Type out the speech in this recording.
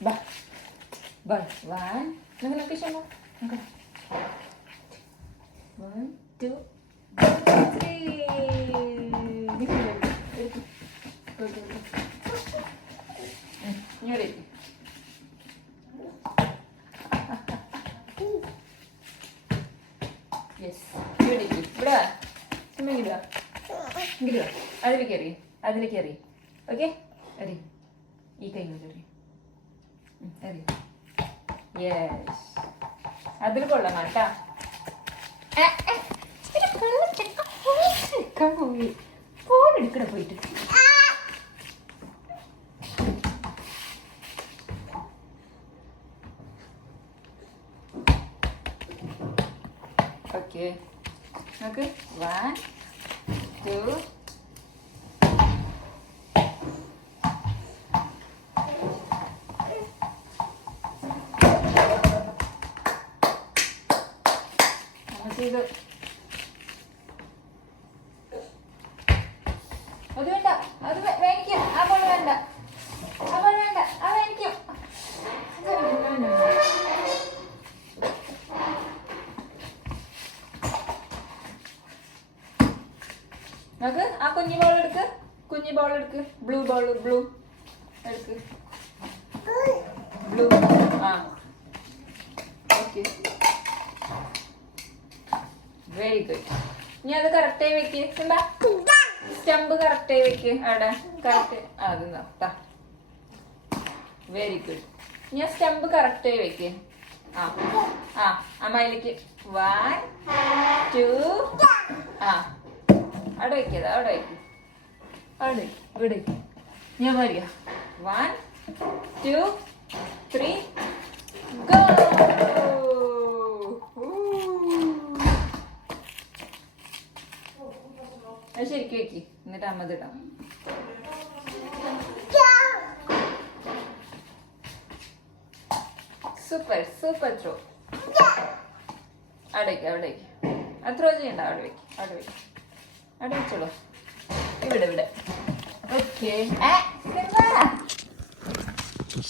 Ba. Ba. One. Nag siya mo. Okay. 1, 2, 3. Nyari. Yes. Nyari. Bra. Sini gitu. Gitu. Ada kiri. Ada kiri. Oke? Ada. Ika ini dari. Ada. Yes. Ada kolla mata. പോയി phone എടുക്കണ പോയിട്ട് okay നോക്ക് 1, 2 നമുക്കിത് അത് വേണ്ട അത് വേണിക്കും ആ ball വേണ്ട ആ ബോൾ വേണ്ട അത് വേണിക്കും നോക്ക് ആ കുഞ്ഞി ബോൾ എടുക്ക് ബ്ലൂ എടുക്ക് ബ്ലൂ ആ ഓക്കെ വെരി ഗുഡ് ഇനി അത് കറക്റ്റായി വെക്ക് എന്താ സ്റ്റമ്പ് കറക്റ്റായി വെക്ക് അവിടെ കറക്റ്റ് അത് നോട്ടാ വെരി ഗുഡ് ഞാൻ സ്റ്റമ്പ് കറക്റ്റായി വെക്ക് ആ അമ്മയിലേക്ക് 1, 2 ആ അവിടെ വെക്കത് അവിടെ ഇവിടെ ഞാൻ വരിക 1, 2, 3 ഗോ അത് ശരിക്കും വെക്ക് എന്നിട്ട് അമ്മത് ഇടാം സൂപ്പർ ത്രോ അവിടേക്ക് അത് ത്രോ ചെയ്യണ്ട അവിടെ വെച്ചോളൂ ഇവിടെ ഓക്കെ